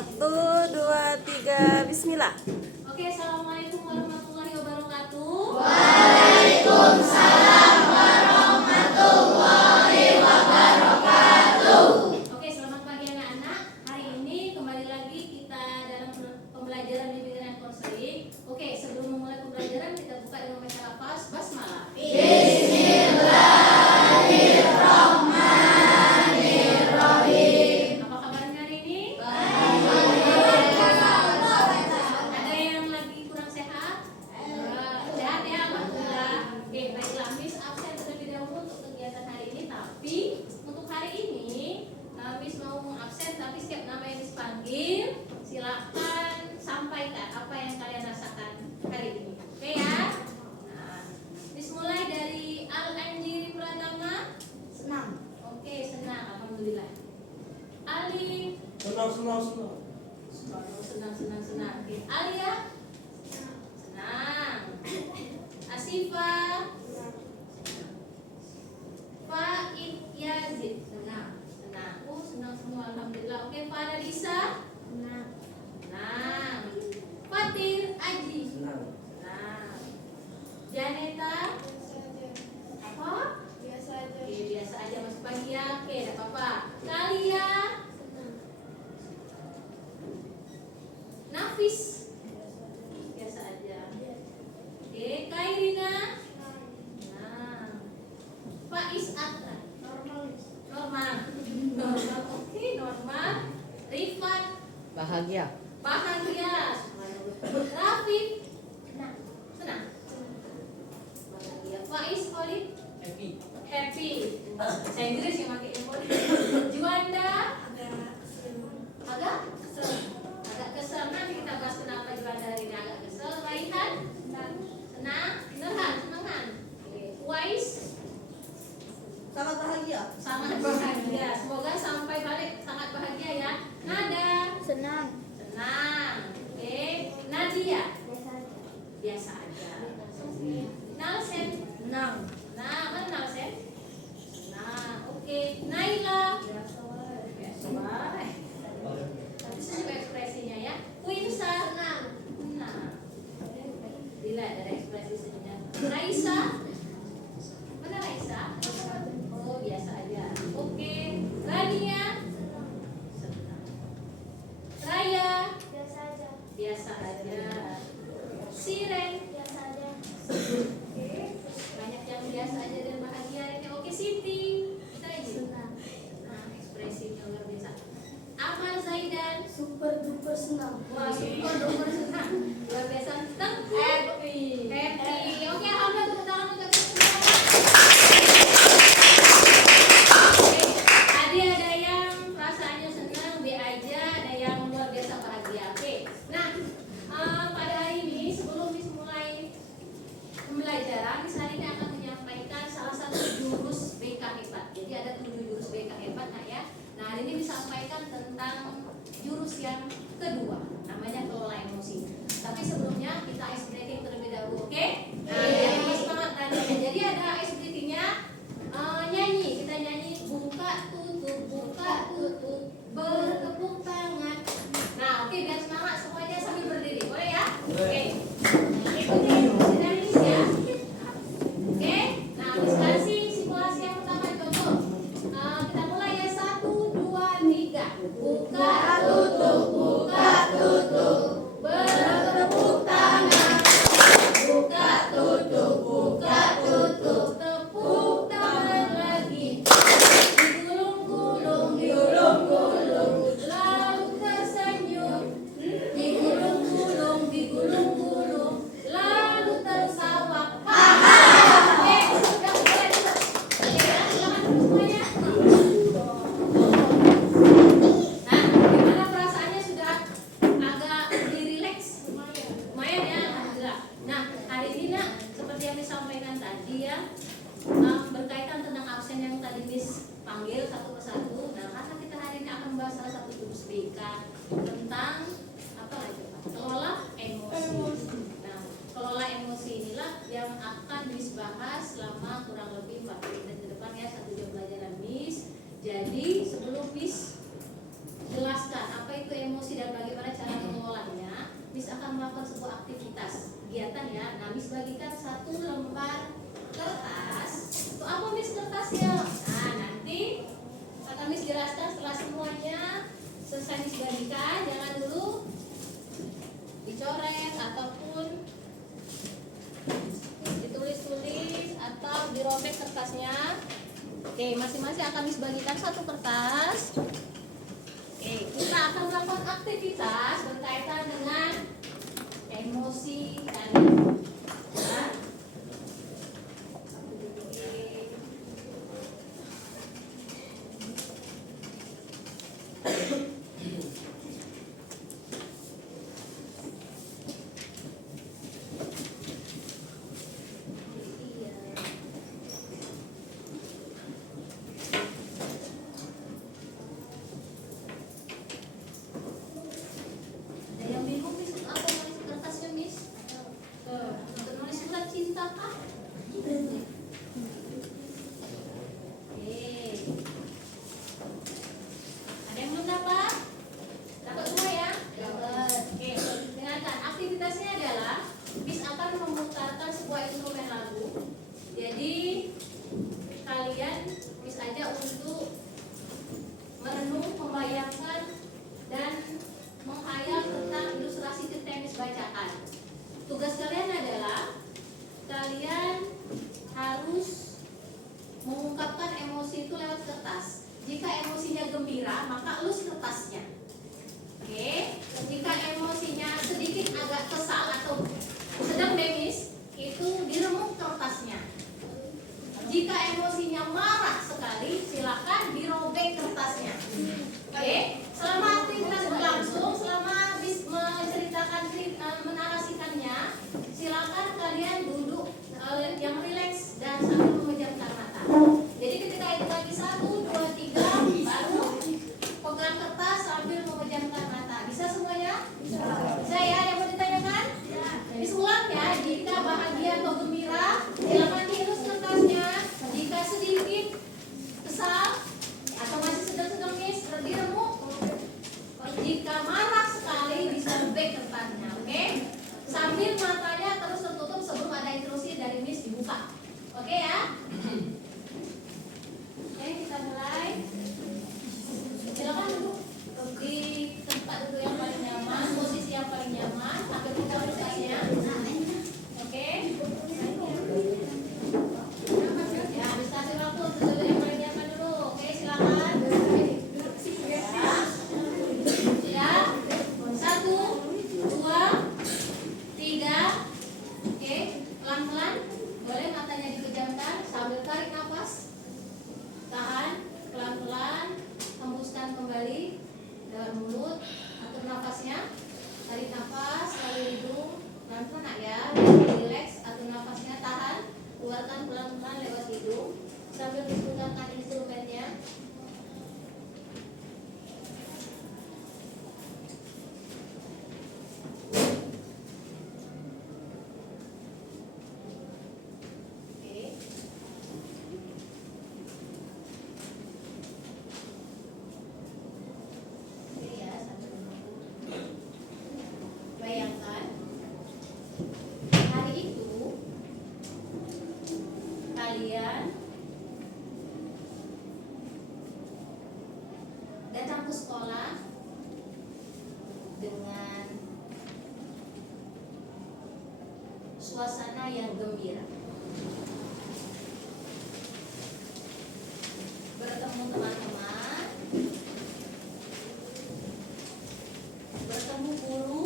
1, 2, 3, bismillah. Oke, assalamualaikum warahmatullahi wabarakatuh. Waalaikumsalam warahmatullahi wabarakatuh. Oke, selamat pagi anak-anak. Hari ini kembali lagi kita dalam pembelajaran bimbingan dan konseling. Oke, sebelum memulai pembelajaran kita buka dengan membaca lafaz basmalah. Bismillahirrahmanirrahim. Apa kabarnya hari ini? Ada yang lagi kurang sehat? Sehat ya, alhamdulillah. Oke, baiklah, Miss absen terlebih dahulu untuk kegiatan hari ini. Tapi untuk hari ini Miss mau absen, tapi setiap nama yang Miss panggil silakan sampaikan apa yang kalian rasakan hari ini. Oke ya? Nah, Miss mulai dari Al-Anjiri Pratama. Senang. Oke, senang, alhamdulillah. Ali, Senang. senang. Oke, Alia, senang. Asifa, Faid Yazid, senang. Senang semua, alhamdulillah. Oke, Faradisa, senang. Fatir Aji, senang. Janeta, apa? Biasa aja. Oke, biasa aja, masuk pagi ya. Oke, tidak apa-apa. Kalia, Nafis, biasa aja. Oke, Kairina, Faiz Atra, normal. Oke, normal. Rifat, Bahagia. bahagia. Rafif, senang. Bahagia. Faiz Khalid, happy. Saya Inggris yang pakai impor. Juanda, agak kesel. Nanti kita bahas kenapa Juanda hari ini agak kesel. Raihan, senang. Senang. Oke. Wais, Sangat bahagia. sangat bahagia. Semoga sampai balik sangat bahagia ya. Nada, Senang. Oke. Nadia, biasa aja. Nalsen, Senang. mana Nalsen? Senang. Oke. Naila, biasa baik. Tapi sesuai ekspresinya ya. Quinsa, senang. Dilihat dari ekspresi senyumnya. Raisa, mana Raisa? Oh, biasa aja. Oke. Rania, senang. Raya, biasa aja. Siren, oke. Banyak yang biasa aja dan bahagia hari ini. Oke, Siti, kita lagi. Nah, ekspresinya luar biasa. Amal Zaidan, Super duper senang. wah, super duper senang. Luar biasa. Happy. Oke, alhamdulillah, tepuk tangan untuk kita semua. Oke, tadi ada yang perasaannya senang, B aja, ada yang luar biasa bahagia. Oke, nah pada hari ini sebelum Miss mulai pembelajaran, Miss hari ini akan menyampaikan salah satu jurus BK hebat. Jadi ada 7 jurus BK hebat, nah ya. Nah hari ini disampaikan tentang jurus yang kedua, namanya kelola emosi. Tapi sebelumnya kita ice breaking terlebih dahulu, oke? Nah, biar lebih semangat tadi. Jadi ada ice breakingnya, nyanyi. Kita nyanyi buka tutup, bertepuk tangan. Nah, oke, biar semangat semuanya sambil berdiri, boleh ya? Oke. Ikuti sudah ini ya. Oke. Nah, Miss kasih simulasi yang pertama contoh. Kita mulai ya 1, 2, 3. Buka tutup. Bertepuk tangan. Buka tutup. Tepuk tangan lagi. Digulung-gulung. Lalu tersenyum. Digulung-gulung. Lalu tertawa. Oke, sudah mulai dulu. Oke ya, silakan semuanya. Nah, gimana perasaannya, sudah agak lebih rileks? Lumayan ya, alhamdulillah. Nah, hari ini nak, seperti yang disampaikan tadi ya, berkaitan tentang absen yang tadi Miss panggil satu persatu. Nah, karena kita hari ini akan membahas salah satu jurus BK tentang apa lagi Pak? Kelola emosi. Nah, kelola emosi inilah yang akan Miss bahas selama kurang lebih 40 menit ke depan ya, 1 jam pelajaran Miss. Jadi sebelum Miss jelaskan apa itu emosi dan melakukan sebuah aktivitas kegiatan ya. Nah, Miss bagikan satu lembar kertas. Itu apa Miss kertasnya? Nah, nanti akan Miss jelaskan setelah semuanya selesai Miss bagikan. Jangan dulu dicoret ataupun ditulis-tulis atau dirobek kertasnya. Oke, masing-masing akan Miss bagikan satu kertas. Oke, kita akan melakukan aktivitas berkaitan dengan emosi kalian. Ya. Oke. Ada yang bingung Miss, apa nulis kertasnya Miss? Untuk nulis surat cinta kah? Oke. Ada yang belum dapat? Dapat semua ya? Dapat. Oke. Dengarkan, aktivitasnya adalah Miss akan memutarkan sebuah instrumen lagu. Jadi kalian Miss ajak untuk merenung, membayangkan dan menghayal tentang ilustrasi cerita yang Miss bacakan. Tugas kalian adalah kalian harus mengungkapkan emosi itu lewat kertas. Jika emosinya gembira, maka elus kertasnya. Oke. Jika emosinya sedikit agak kesal atau sedang demis, itu diremuk kertasnya. Jika emosinya marah sekali, silakan dirobek kertasnya. Oke. Selama aktivitas berlangsung, selama Miss menceritakan menarasikannya, silakan kalian duduk yang rileks dan sambil memejamkan mata. Jadi ketika itu lagi 1, 2, 3, baru pegang kertas sambil memejamkan mata. Bisa semuanya? Bisa ya? Yang mau ditanyakan? Miss ulang ya. Jika bahagia atau gembira, silakan dielus kertasnya. Jika sedikit kesal atau masih sedang-sedang Miss, diremuk. Jika marah sekali, bisa robek kertasnya. Oke? Sambil matanya terus tertutup sebelum ada instruksi dari Miss dibuka. Oke ya? Oke, kita mulai. Silakan duduk di tempat duduk yang paling nyaman, posisi yang paling nyaman, sambil buka kertasnya. Oke? Ya, bisa kasih waktu untuk duduk yang paling nyaman dulu. Oke, silakan. Ya, 1, 2, 3. Oke, pelan-pelan. Boleh matanya dipejamkan sambil tarik nafas. Tahan, pelan-pelan. Hembuskan kembali lewat mulut. Atur nafasnya. Tarik nafas melalui hidung. Pelan-pelan ya. Relax. Atur nafasnya. Tahan. Keluarkan pelan-pelan lewat hidung. Sambil dipegangkan instrumennya. Oke. Oke ya, sambil menunggu. Bayangkan hari itu kalian datang ke sekolah dengan suasana yang gembira. Bertemu teman-teman, bertemu guru,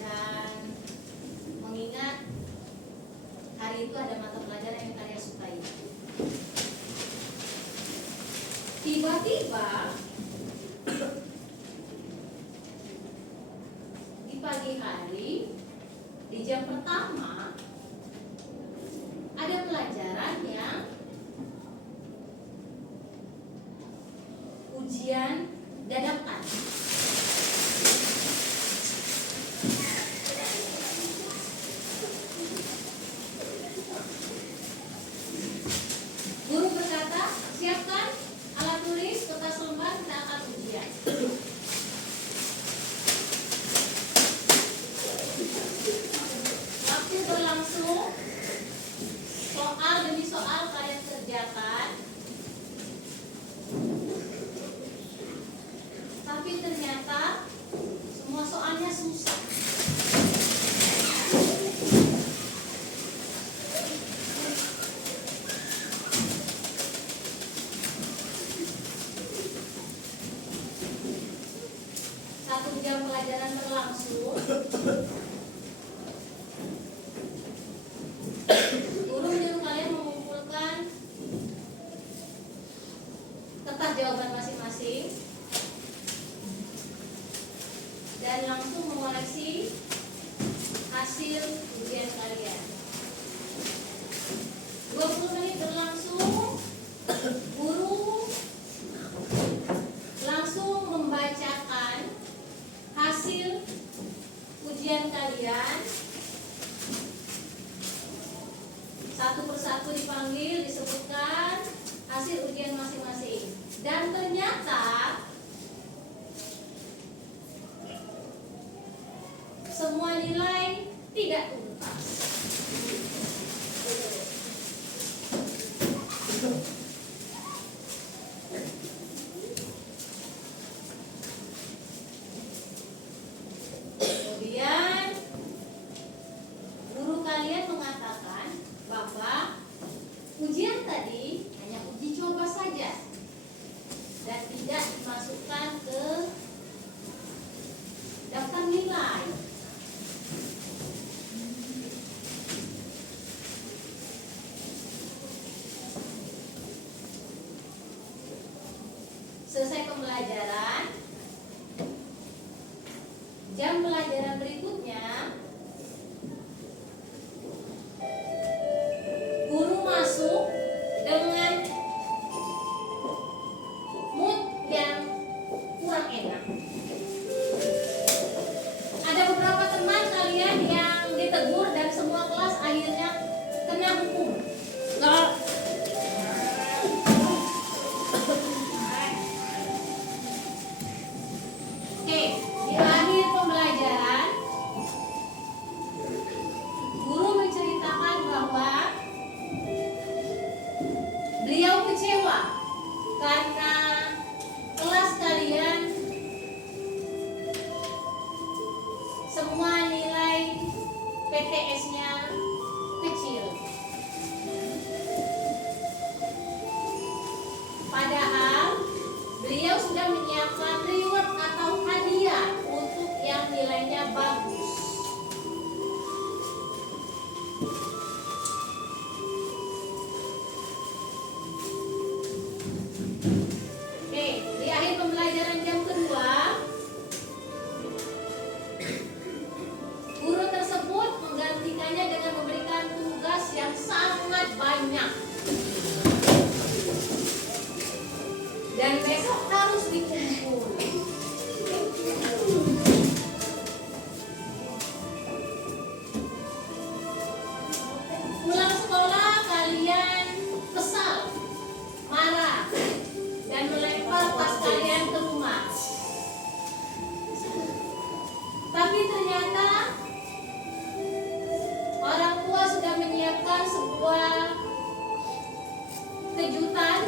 dan mengingat hari itu ada mata pelajaran yang kalian sukai. Tiba-tiba di pagi hari, di jam pertama, ada pelajaran yang ujian dadakan. Guru berkata, siapkan alat tulis, kertas lembar, kita akan ujian. jam pelajaran berlangsung, guru menyuruh kalian mengumpulkan kertas jawaban masing-masing dan langsung mengoreksi hasil ujian kalian. 20 menit berlangsung, guru langsung membacakan hasil ujian kalian. Satu persatu dipanggil, disebutkan hasil ujian masing-masing. Dan ternyata semua nilai tidak tuntas. Kemudian guru kalian mengatakan bahwa ujian tadi hanya uji coba saja dan tidak dimasukkan ke daftar nilai. Selesai pembelajaran, jam pelajaran berikutnya guru masuk dengan mood yang kurang enak. Ada beberapa teman kalian yang ditegur dan semua kelas akhirnya kena hukum. Oke, di akhir pembelajaran guru menceritakan bahwa beliau kecewa karena kelas kalian semua nilai PTS-nya kecil. Padahal beliau sudah menyiapkan reward atau hadiah untuk yang nilainya bagus. Oke, di akhir pembelajaran jam kedua, guru tersebut menggantikannya dengan memberikan tugas yang sangat banyak. Dan besok harus dikumpul. Pulang sekolah kalian kesal, marah, dan melempar tas kalian ke rumah. Tapi ternyata orang tua sudah menyiapkan sebuah kejutan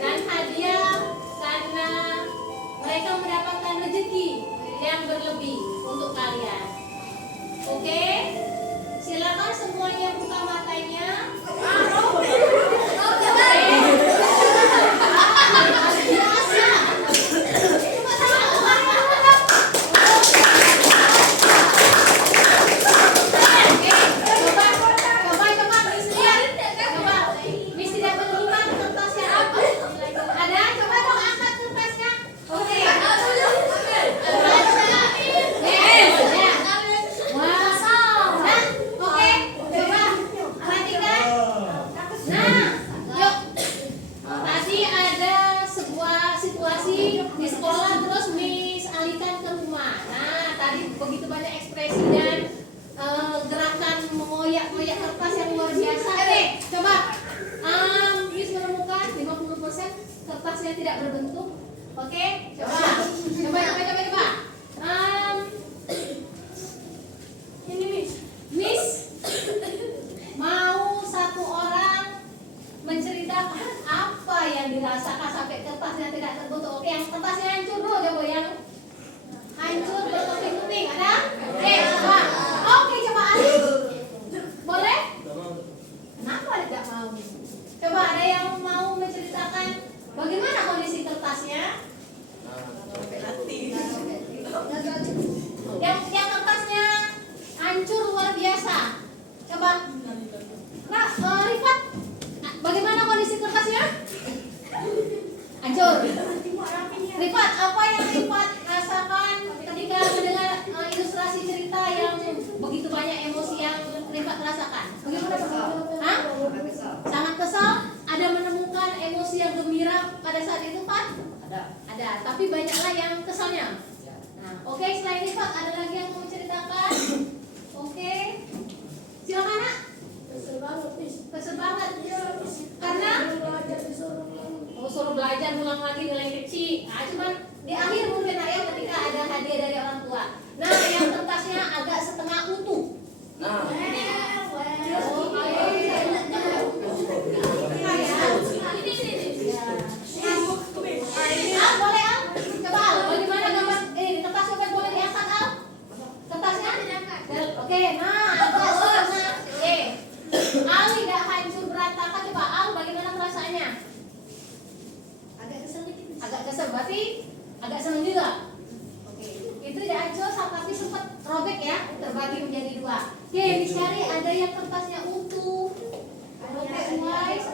dan hadiah karena mereka mendapatkan rezeki yang berlebih untuk kalian. Oke? Silakan semuanya buka matanya. Miss tidak menemukan kertasnya apa? Ada? Coba dong angkat kertasnya. Oke. Oke, coba perhatikan. Nah, yuk. Tadi ada sebuah situasi di sekolah terus Miss alihkan ke rumah. Nah, tadi begitu banyak ekspresi dan gerakan mengoyak-ngoyak kertas yang luar biasa. Oke, coba. Miss menemukan 50% kertasnya tidak berbentuk. Oke, coba. Coba. Ini Miss mau satu orang menceritakan apa yang dirasakan sampai kertasnya tidak terbentuk. Oke, yang kertasnya hancur dulu, coba yang hancur berkeping-keping. Ada? Oke, coba. Oke, coba Ali. Boleh? Kenapa tidak mau? Coba ada yang mau menceritakan bagaimana kondisi kertasnya? Rifat, apa yang Rifat rasakan ketika mendengar ilustrasi cerita yang begitu banyak emosi yang Rifat rasakan? Bagaimana? Hah? Sangat kesal. Ada menemukan emosi yang gembira pada saat itu, Pak? Ada. Tapi banyaklah yang kesalnya. Nah, oke, selain Rifat ada lagi yang mau menceritakan? Oke. Silakan, Nak. Kesel banget. Karena suruh belajar ulang lagi nilai kecil. Nah, cuman di akhir mungkin ayah ketika ada hadiah dari orang tua. Nah, yang kertasnya agak setengah utuh. Boleh Al? Coba Al, bagaimana gambar di kertas coba boleh diangkat Al? Kertasnya? Oke, nah agak setengah. Al tidak hancur berantakan. Coba Al, bagaimana perasaannya? Agak kesel, berarti agak senang juga. Oke, itu tidak hancur tapi sempat robek ya, terbagi menjadi dua. Oke, dicari ada yang kertasnya utuh. Oke, Wise,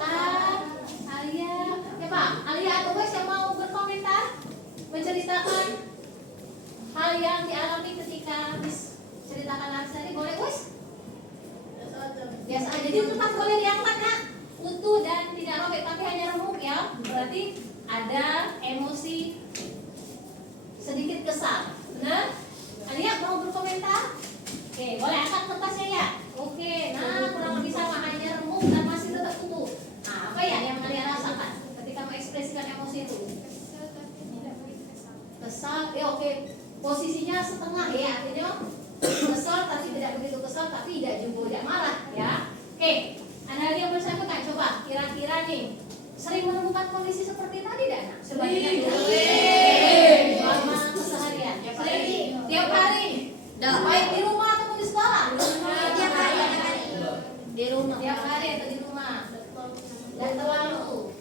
Alia, ya Pak, Alia atau Wise yang mau berkomentar, menceritakan hal yang dialami ketika ceritakan Aris tadi, boleh Wise? Biasa aja, jadi kertas boleh diangkat Nak, utuh dan tidak robek tapi hanya remuk ya, berarti ada emosi sedikit kesal, benar? Alia mau berkomentar? Oke, boleh angkat kertasnya ya. Oke, nah kurang lebih sama, hanya remuk dan masih tetap utuh. Nah, apa ya yang Alia rasakan ketika mengekspresikan emosi itu? Kesal, ya oke. Posisinya setengah ya, artinya kesal tapi tidak begitu kesal, tapi tidak juga tidak marah ya. Oke, ada lagi yang bersangkutan, coba kira-kira nih sering menemukan kondisi seperti tadi tidak? Sebaliknya selama keseharian. Sering tiap hari. Baik di rumah ataupun di sekolah. Di rumah. Tiap hari atau di rumah. Dan terlalu.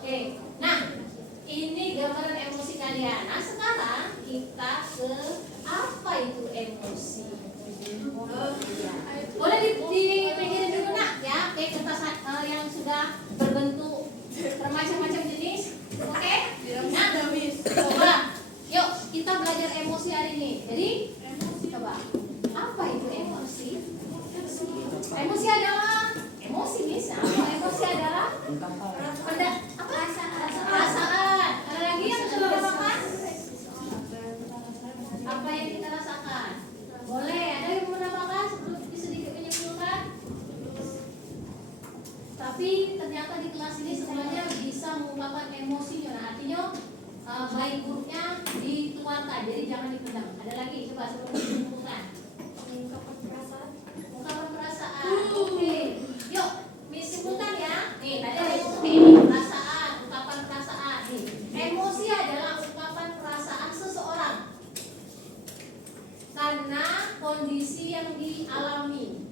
Oke. Nah, ini gambaran emosi kalian. Nah, sekarang kita ke apa itu emosi? Boleh dipikirin dulu Nak ya. Oke, kertas yang sudah berbentuk bermacam-macam jenis. Oke? Nah, coba. Yuk, kita belajar emosi hari ini. Jadi, coba. Apa itu emosi? Emosi adalah emosi misalnya. Emosi adalah perasaan. Ada lagi yang sudah rasakan? Apa yang kita rasakan? Boleh, ada yang mau menambahkan sebelum sedikit menyimpulkan? Tapi ternyata di kelas ini semuanya bisa mengungkapkan emosinya. Nah, artinya baik buruknya dikeluarkan, jadi jangan dipendam. Ada lagi, coba sebelum menyimpulkan. Ungkapan perasaan. Oke, yuk, simpulkan ya. Nih, tadi ada yang seperti ini, perasaan, ungkapan perasaan. Nih, emosi adalah ungkapan perasaan seseorang karena kondisi yang dialami.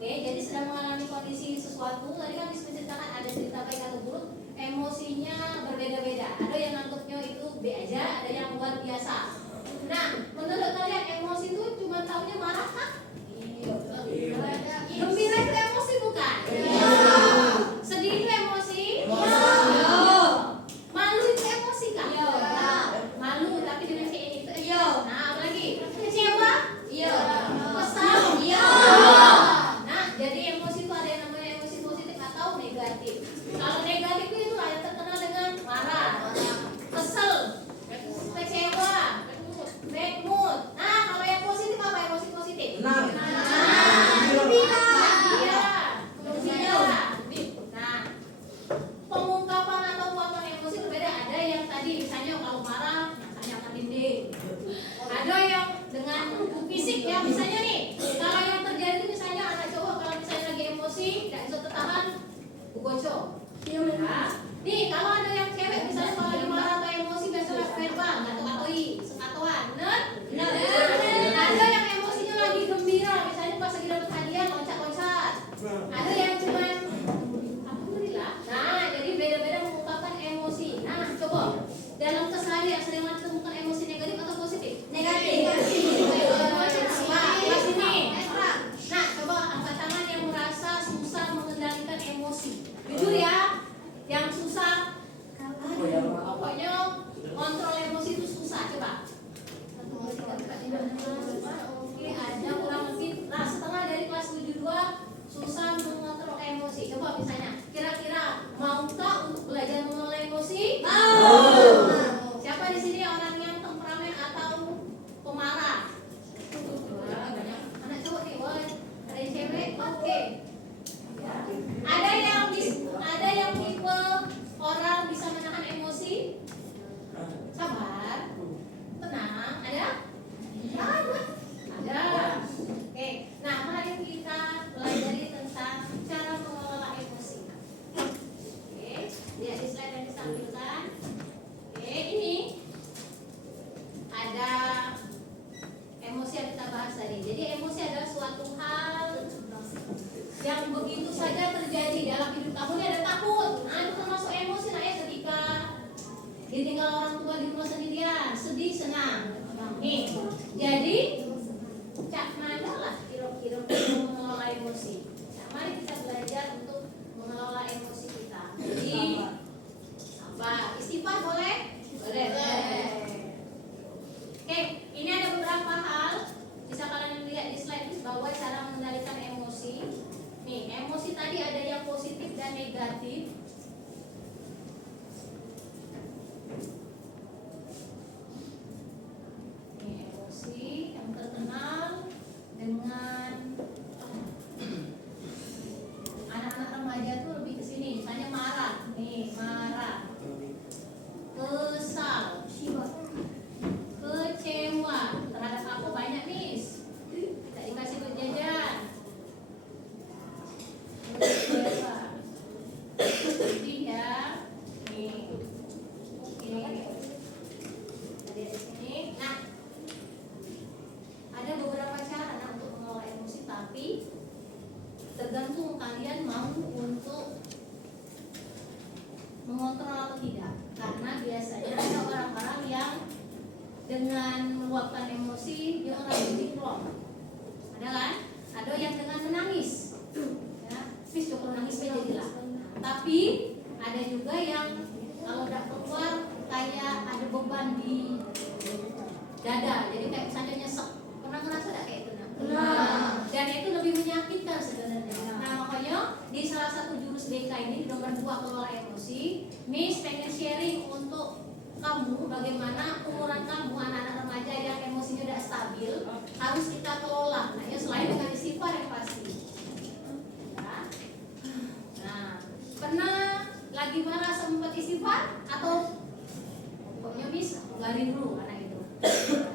Oke, jadi sedang mengalami kondisi sesuatu. Tadi kan diceritakan ada cerita baik atau buruk. Emosinya berbeda-beda. Ada yang nganggapnya itu B aja, ada yang luar biasa. Nah, menurut kalian emosi itu cuma taunya marah kah? Iya. Gembira itu emosi bukan? Iya. Sedih itu emosi? Iya. Malu itu emosi kah? Iya. Malu tapi dengan kayak ini itu. Iya. Nah, apa lagi? Kecewa? Iya. Kesal? Iya. Nah, jadi emosi itu ada yang namanya emosi positif atau negatif. Kalau negatif itu yang terkenal dengan marah, kesel, kecewa, bad mood. Nah, kalau yang positif apa emosi positif? Nah, pengungkapan atau ungkapan emosi berbeda. Ada yang tadi misalnya kalau marah, misalnya akan dinding. Ada yang dengan fisik ya, misalnya nih. Kalau yang terjadi itu misalnya anak cowok kalau misalnya lagi emosi, tidak bisa tertahan, gocok. Nah, nih kalau ada yang cewek misalnya kalau lagi marah atau emosi biasanya verbal, ngato-ngatoi, sekatoan, benar? Benar. Ada yang emosinya lagi gembira, misalnya pas lagi dapat hadiah loncat-loncat. Ada yang cuman alhamdulillah. Nah, jadi beda-beda mengungkapkan emosi. Nah, coba dalam keseharian sering ditemukan emosi negatif atau positif? Negatif. Kelas ini. Nah, coba angkat tangan yang merasa susah mengendalikan emosi. Jujur ya, yang susah pokoknya kontrol emosi itu susah, coba. Oke, ada kurang lebih setengah dari kelas 72 susah mengontrol emosi. Coba misalnya, kira-kira maukah untuk belajar mengelola emosi? Siapa di sini orang yang temperamen atau pemarah? Banyak anak cowok nih, boleh. Ada yang cewek? Oke. Ada yang tipe orang bisa menahan emosi? Sabar, tenang. Ada? Ada. Oke. Nah, mari kita pelajari tentang cara mengelola emosi. Oke, lihat di slide yang ditampilkan. Oke, ini ada emosi yang kita bahas tadi. Jadi emosi adalah suatu hal yang begitu saja terjadi dalam hidup kamu. Ini ada takut, nah itu termasuk emosi lah ya, ketika ditinggal orang tua di rumah sendirian, sedih, senang. Nih, jadi cak mana lah kira-kira mengelola emosi. Nah, mari kita belajar untuk mengelola emosi kita. Jadi sabar, istighfar boleh? Boleh. Oke, ini ada beberapa hal bisa kalian lihat di slide ini bahwa cara mengendalikan emosi. Nih, emosi tadi ada yang positif dan negatif. Nih, emosi yang terkenal dengan anak-anak remaja tuh lebih ke sini. Misalnya marah. Nih, marah. Kesal. Kecewa terhadap aku banyak, Miss. Tidak dikasih duit jajan. Kecewa. Sedih ya. Nih. Oke. Ada di sini. Nah, ada beberapa cara untuk mengelola emosi, tapi tergantung kalian mau untuk mengontrol atau tidak. Karena biasanya ada orang-orang yang dengan meluapkan emosi dia orang yang diplom. Ada kan? Ada yang dengan menangis. Ya, Miss coba nangis aja jadilah. Tapi ada juga yang kalau udah keluar kayak ada beban di dada. Jadi kayak misalnya nyesek. Pernah ngerasa gak kayak itu? Nah, dan itu lebih menyakitkan sebenarnya. Nah, makanya di salah satu jurus BK ini di nomor 2 kelola emosi, Miss pengen sharing untuk kamu bagaimana umuran kamu anak-anak remaja yang emosinya udah stabil harus kita kelola. Nah, ya selain dengan istighfar yang pasti. Ya. Nah, pernah lagi marah sempat istighfar atau pokoknya Miss garin dulu anak itu.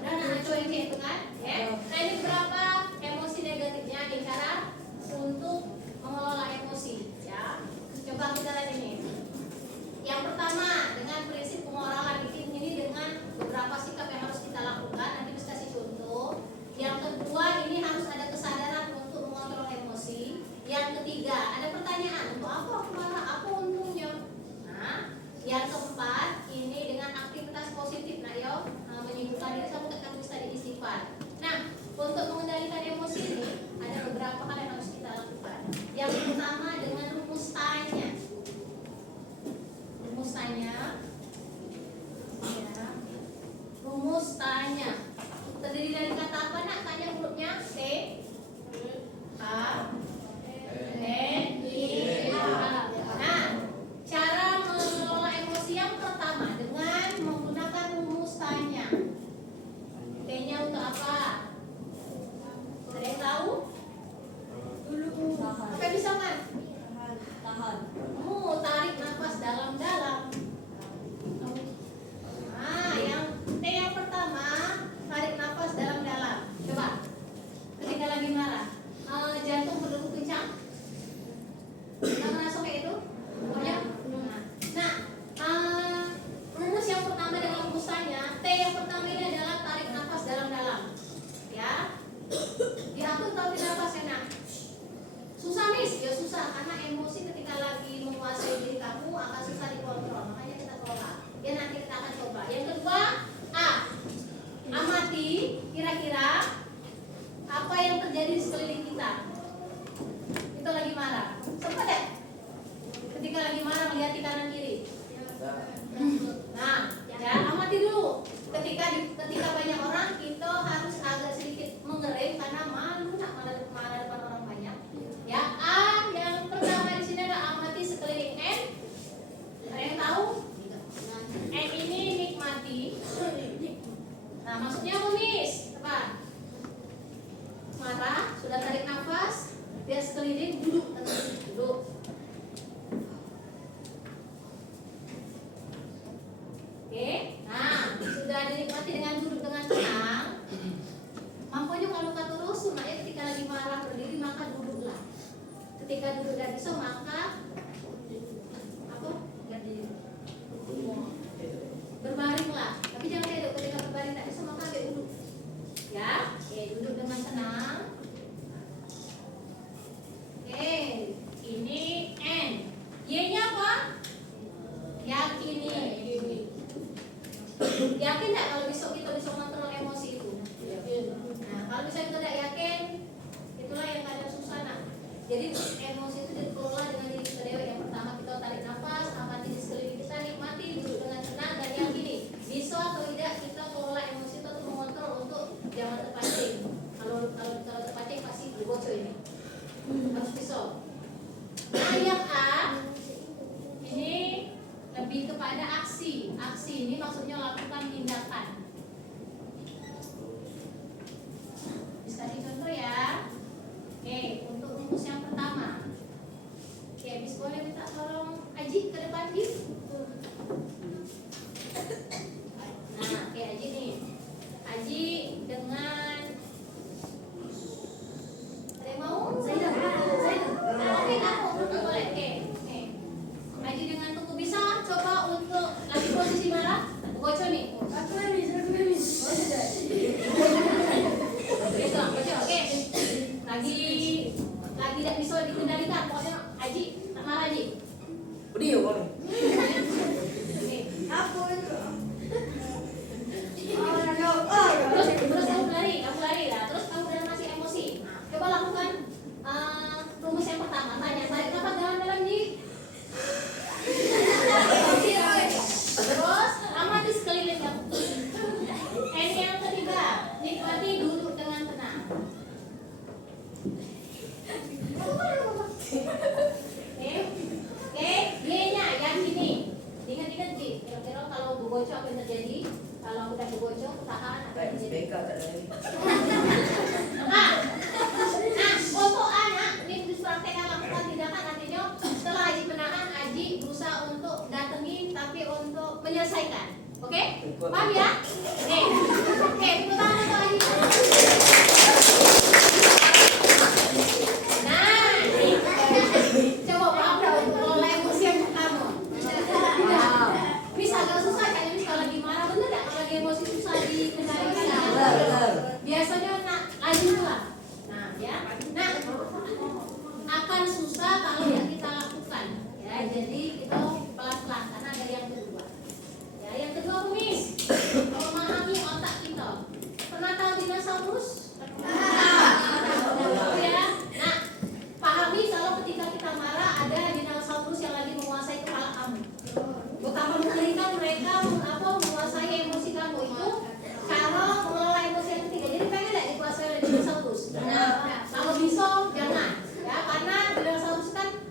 Dan anak cowok yang kayak itu kan? Ya. Nah, ini berapa emosi negatifnya nih cara untuk mengelola emosi. Ya, coba kita lihat ini. Yang pertama dengan prinsip pemoralan ini dengan beberapa sikap yang harus kita lakukan. Nanti bisa kasih contoh. Yang kedua ini harus ada kesadaran untuk mengontrol emosi. Yang ketiga ada pertanyaan, untuk apa aku marah? Apa untungnya? Nah, yang keempat ini dengan aktivitas positif. Nah, yo menyibukkan diri sama tekan tadi istighfar. Nah, maksudnya apa, Miss? Apa? Marah, sudah tarik nafas, dia sekeliling duduk, duduk. Oke, nah sudah dinikmati dengan duduk dengan tenang. Makanya kalau kata Rasul, makanya ketika lagi marah berdiri maka duduklah. Ketika duduk tidak bisa maka apa? Berbaringlah. Tapi jangan duduk ketika berbaring tidak bisa maka ambil duduk. Ya, oke, duduk dengan tenang. Oke, ini N. Y-nya apa? Yakini. Yakin nggak kalau besok kita bisa mengontrol emosi itu? Nah, kalau misalnya kita tidak yakin, itulah yang kadang susah. Nah, jadi emosi itu dikelola dengan diri kita dewa. Yang pertama kita tarik nafas, amati di sekeliling kita, nikmati, duduk dengan tenang dan yakini. Bisa atau tidak kita kelola emosi itu untuk mengontrol untuk jangan terpancing. Kalau terpancing pasti bocor ini. Harus bisa. Nah, yang A ini lebih kepada aksi. Aksi ini maksudnya lakukan tindakan. Bisa kasih contoh ya. Oke, untuk rumus yang pertama. Oke, Miss boleh minta tolong Aji ke depan, Ji. Nah, oke Aji nih. Aji dengan ada yang mau? Saya. Ada kamu boleh. Oke. Aji dengan tunggu bisa coba untuk lagi posisi marah. Bocor nih. Aku habis. Oke. Lagi tidak bisa dikendalikan. Pokoknya Aji tak marah Aji. Beliau boleh. Oke. Aku itu. Terus kamu lari lah. Terus kamu udah masih emosi. Coba lakukan rumus yang pertama. Tanya, tarik nafas dalam Ji. Terus amati sekeliling kamu. N yang ketiga, nikmati duduk dengan tenang. Oke, Y-nya yakini. Ingat-ingat Ji, kira-kira kalau bocor apa yang terjadi? Kalau udah bocor, tahan apa yang terjadi? Untuk anak ini dipraktekkan lakukan tindakan artinya setelah Aji menahan, Aji berusaha untuk datangi tapi untuk menyelesaikan. Oke? Paham ya? Oke, tepuk tangan untuk Aji. Nah, coba paham dah untuk mengelola emosi yang pertama. Bisa agak susah kan ini kalau lagi marah, bener nggak? Kalau lagi emosi susah dikendalikan. Biasanya Aji pulang. Nah, ya. Nah, akan susah kalau yang kita lakukan. Ya, jadi kita pelan-pelan karena ada yang kedua. Ya, yang kedua Miss, memahami otak kita. Pernah tahu dinosaurus? Ya. Nah, pahami kalau ketika kita marah ada dinosaurus yang lagi menguasai kepala kamu. Betapa mengerikan mereka menguasai emosi kamu itu. Kalau mengelola emosi yang ketiga, jadi pengen tidak dikuasai oleh dinosaurus? Nah, kalau bisa jangan, ya karena dinosaurus kan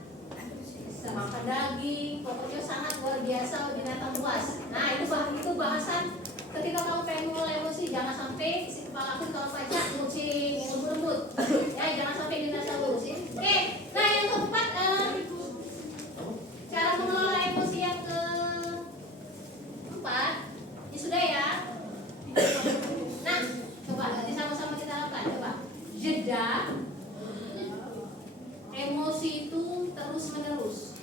makan daging, pokoknya sangat luar biasa binatang buas. Nah itu bahasan ketika kamu pengen mengelola emosi, jangan sampai isi kepala aku kalau baca kucing yang lembut, ya jangan sampai dinosaurus. Oke, nah yang keempat cara mengelola emosi yang keempat, ya sudah ya. Nah, coba nanti sama-sama kita lakukan. Coba jeda. Emosi itu terus menerus.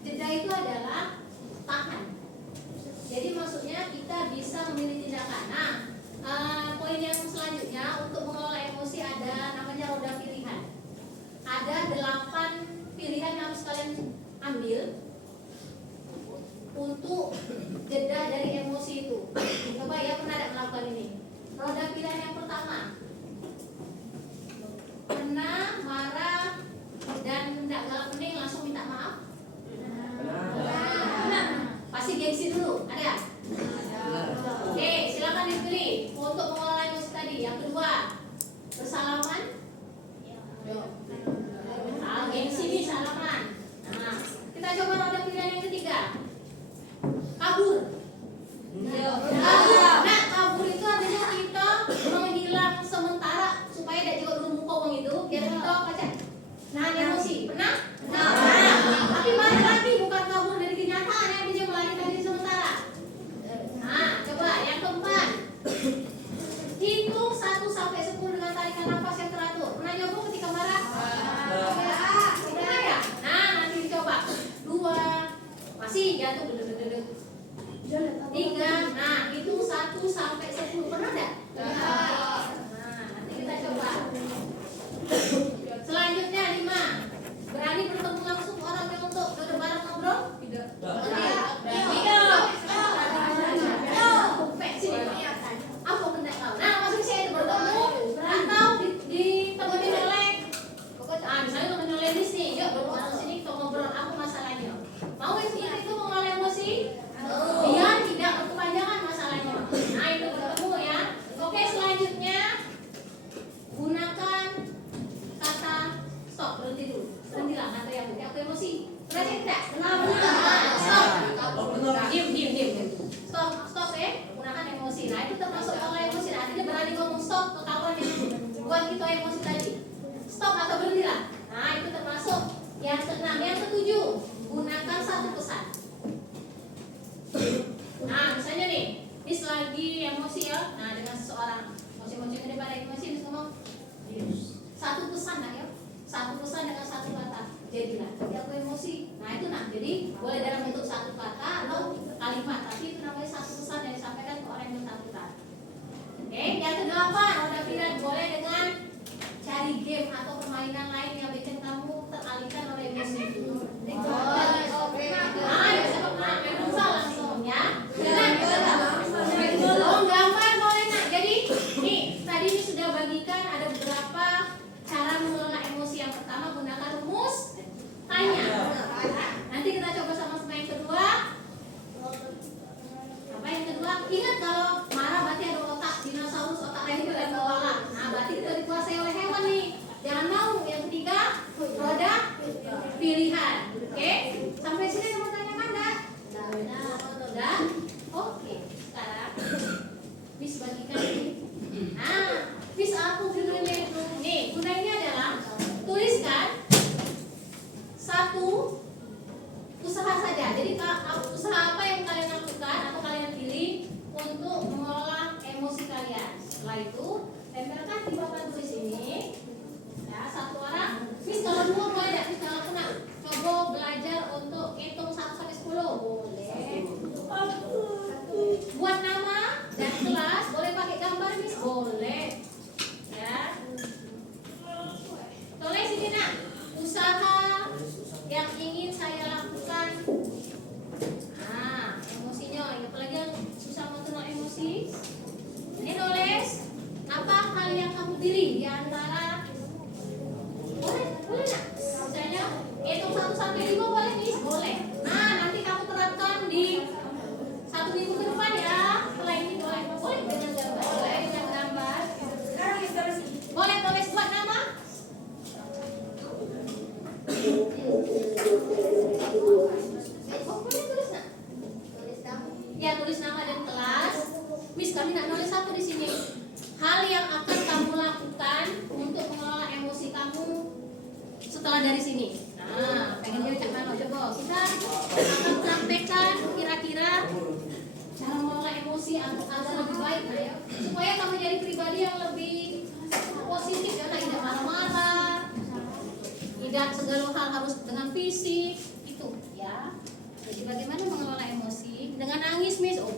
Jeda itu adalah tahan. Jadi maksudnya kita bisa memilih tindakan. Nah, poin yang selanjutnya untuk mengelola emosi ada namanya roda pilihan. Ada 8 pilihan yang harus kalian ambil untuk jeda dari emosi itu. Coba ya, pernah tidak melakukan ini? Roda pilihan yang pertama, pernah marah dan tidak galak mending langsung minta maaf? Pasti gengsi dulu, ada? Oke, silakan dipilih untuk mengelola emosi tadi. Yang kedua, bersalaman. Gengsi nih salaman. Nah, kita coba roda pilihan yang ketiga, kabur. Nah, dengan seseorang. Emosi-emosi daripada emosi, Miss ngomong satu pesan nak ya. Satu pesan dengan satu kata. Jadilah. Jadi aku emosi. Nah itu nah. Jadi boleh dalam bentuk satu kata atau kalimat. Tapi itu namanya satu pesan yang disampaikan ke orang yang bersangkutan. Oke, yang kedelapan, roda pikiran boleh dengan cari game atau permainan lain yang bikin kamu teralihkan oleh emosi. Langsung ya. Gambar boleh nak. Jadi nih tadi ini sudah bagikan ada beberapa cara mengelola emosi. Yang pertama gunakan rumus tanya. Nanti kita coba sama-sama yang kedua. Apa yang kedua? Ingat kalau marah berarti ada otak dinosaurus, otak lain itu ada kepala. Nah berarti kita dikuasai oleh hewan nih. Jangan mau. Yang ketiga roda pilihan. Oke? Sampai sini ada mau tanyakan enggak? Udah? Oke. Sekarang Miss bagikan ini. Nah, Miss aku judulnya itu. Nih, gunanya adalah tuliskan satu usaha saja. Jadi usaha apa yang kalian lakukan atau kalian pilih untuk mengelola emosi kalian. Setelah itu, tempelkan di papan tulis ini. Ya, satu orang. Miss kalau dua boleh enggak? Miss kalau kena coba belajar untuk hitung 1 sampai 10. Boleh. Buat nama dan kelas boleh pakai gambar Miss, boleh ya. Tulis sini nak, usaha yang ingin saya lakukan. Nah, emosinya ini apalagi yang susah mengenal emosi. Ini tulis apa hal yang kamu pilih di antara. Boleh nak, misalnya hitung 1 sampai 5 boleh Miss, boleh. Nah, nanti kamu terapkan di 1 minggu ke depan ya. Setelah ini boleh dengan gambar, boleh dengan gambar. Boleh tulis buat nama. Boleh tulis nak. Ya tulis nama dan kelas. Miss kami nak nulis satu di sini. Hal yang akan kamu lakukan untuk mengelola emosi kamu setelah dari sini. Nah, pengen jadi cak mana coba. Kita akan sampaikan kira-kira cara mengelola emosi agar lebih baik nah ya. Supaya kamu jadi pribadi yang lebih positif ya, tidak marah-marah. Tidak segala hal harus dengan fisik itu ya. Jadi bagaimana mengelola emosi? Dengan nangis Miss? Oh